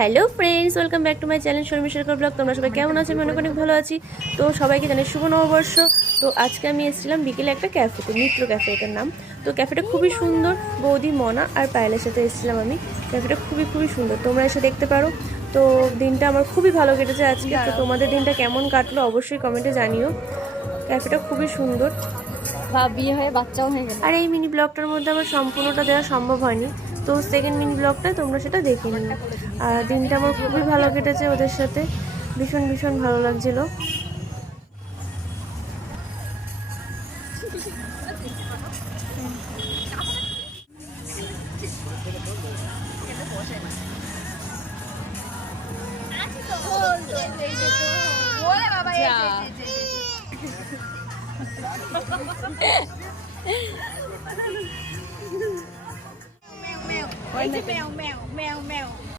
Hello friends, welcome back to my channel Sharmi Sarkar blog. তোমরা সবাই কেমন আছো? আমি অনেক ভালো আছি। তো সবাইকে জানাই শুভ নববর্ষ। তো আজকে আমি এসেছিলাম বিকেলে একটা ক্যাফেতে, মিত্র ক্যাফে এটার নাম। তো ক্যাফেটা খুবই সুন্দর, বৌদি মনা আর পায়েলের সাথে এসেছিলাম আমি। ক্যাফেটা খুবই সুন্দর, তোমরা এসে দেখতে পারো। তো দিনটা আমার খুবই ভালো কেটেছে আজকে। তো তোমাদের দিনটা কেমন কাটলো অবশ্যই কমেন্টে জানিও। ক্যাফেটা খুবই সুন্দর, বা বিয়ে হয়ে বাচ্চাও হয়ে গেল। আর এই মিনি ব্লগটার মধ্যে আমার সম্পূর্ণটা দেওয়া সম্ভব হয়নি, তো সেকেন্ড মিনি ব্লগটা তোমরা সেটা দেখে নিও। আর দিনটা আমার খুবই ভালো কেটেছে ওদের সাথে, ভীষণ ভালো লাগছিল। mèo